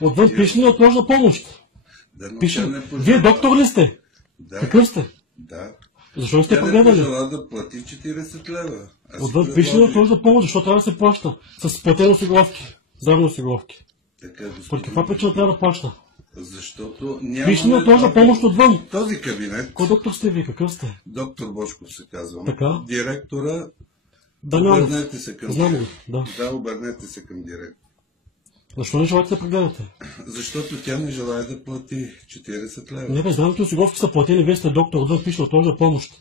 Отвън пише неотложна помощ. Да, Пише. Вие доктор ли сте? Да. Какъв сте? Да. Защо не сте Тя не прегледали? пожела да плати 40 лева. Отвън пише неотложна помощ, защо трябва да се плаща? С платени осигуровки. Здравни осигуровки. По каква причина трябва да плаща? Защото няма... Пише неотложна помощ отвън. Този кабинет... Кой доктор сте ви? Какъв сте? Доктор Бошков се казва. Така? Директора... Дамянов. Обърнете се към Знам го, директора. да. Да, обърнете се към директора. Защо не желаете да прегледате? Защото тя не желая да плати 40 лева. Не бе, здравните осигуровки са платени, вие сте доктор, отвън пише неотложна помощ.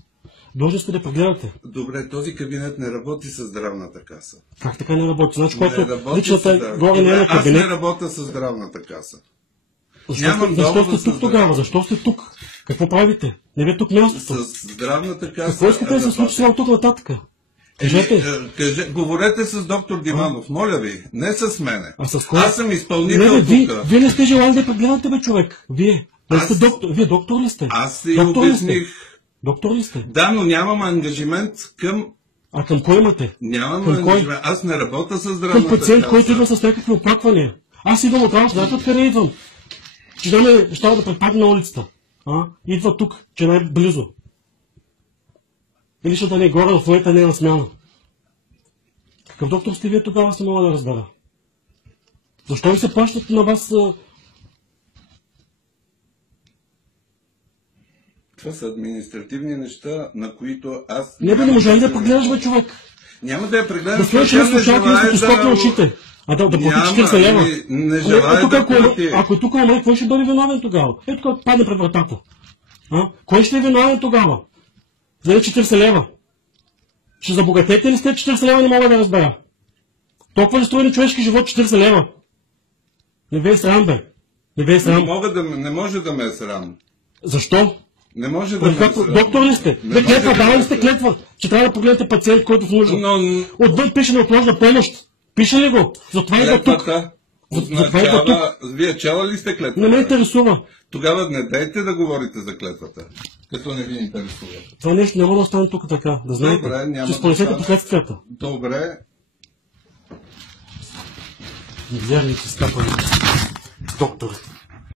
Должен сте да прегледате. Добре, този кабинет не работи с здравната каса. Как така не работи? Значи, Не когато работи личната с горе не е на Аз кабинет... не работя с здравната каса. Защо сте тук тогава? Защо сте тук? Какво правите? Не ви е тук мястото. С здравната каса... Какво искате да се случи сега от тук нататък? Кажете. Говорете с доктор Диманов, моля ви, не с мене. А с кой? Аз съм изпълнител тук. Вие не сте желали да прегледате, бе, човек. Вие. Вие доктор ли сте? Аз си обясних. Доктор ли сте? Да, но нямам ангажимент към... А към кой имате? Нямам към ангажимент. Аз не работя с здравната към пациент, каса. който идва с някакви оплаквания. Аз идвам от работа, знаете откъде идвам? Че щава да предпадне на улицата. Идва тук, че най-близо. Или защото не е горе, в момента не е на смяна. Какъв доктор сте вие тогава, се мога да разбера? Защо ви се плащат на вас... Това са административни неща, на които аз... Не бе, не можа ли да прегледаш, бе, човек? Няма да я прегледам. Да сложиш на слушалки и стетоскоп на ушите. Да плати 40 лева. Не желая да плати. Ако тук умре, кой ще бъде виновен тогава? Ето тук падне пред вратата. Кой ще е виновен тогава? За 40 лева. Ще забогатете ли сте 40 лева, не мога да разбера. Толкова ли струва човешки живот 40 лева? Не ви е срам, бе. Не ви е срам. Не може да ме е срам. Защо? Не може да ме е срам. Доктор ли сте? Вие клетва, дава ли сте клетва? Че трябва да погледнете пациент, който в нужда. Отвън пише неотложна помощ. Пише ли го? Затова идва тук. Вие чела ли сте клетвата? Не ме интересува. Тогава не дайте да говорите за клетвата, като не ви интересува. Това нещо няма да остане тук така, да знаете. Добре, ще спонесете последствията. Добре. Вярните стъпани. Доктор.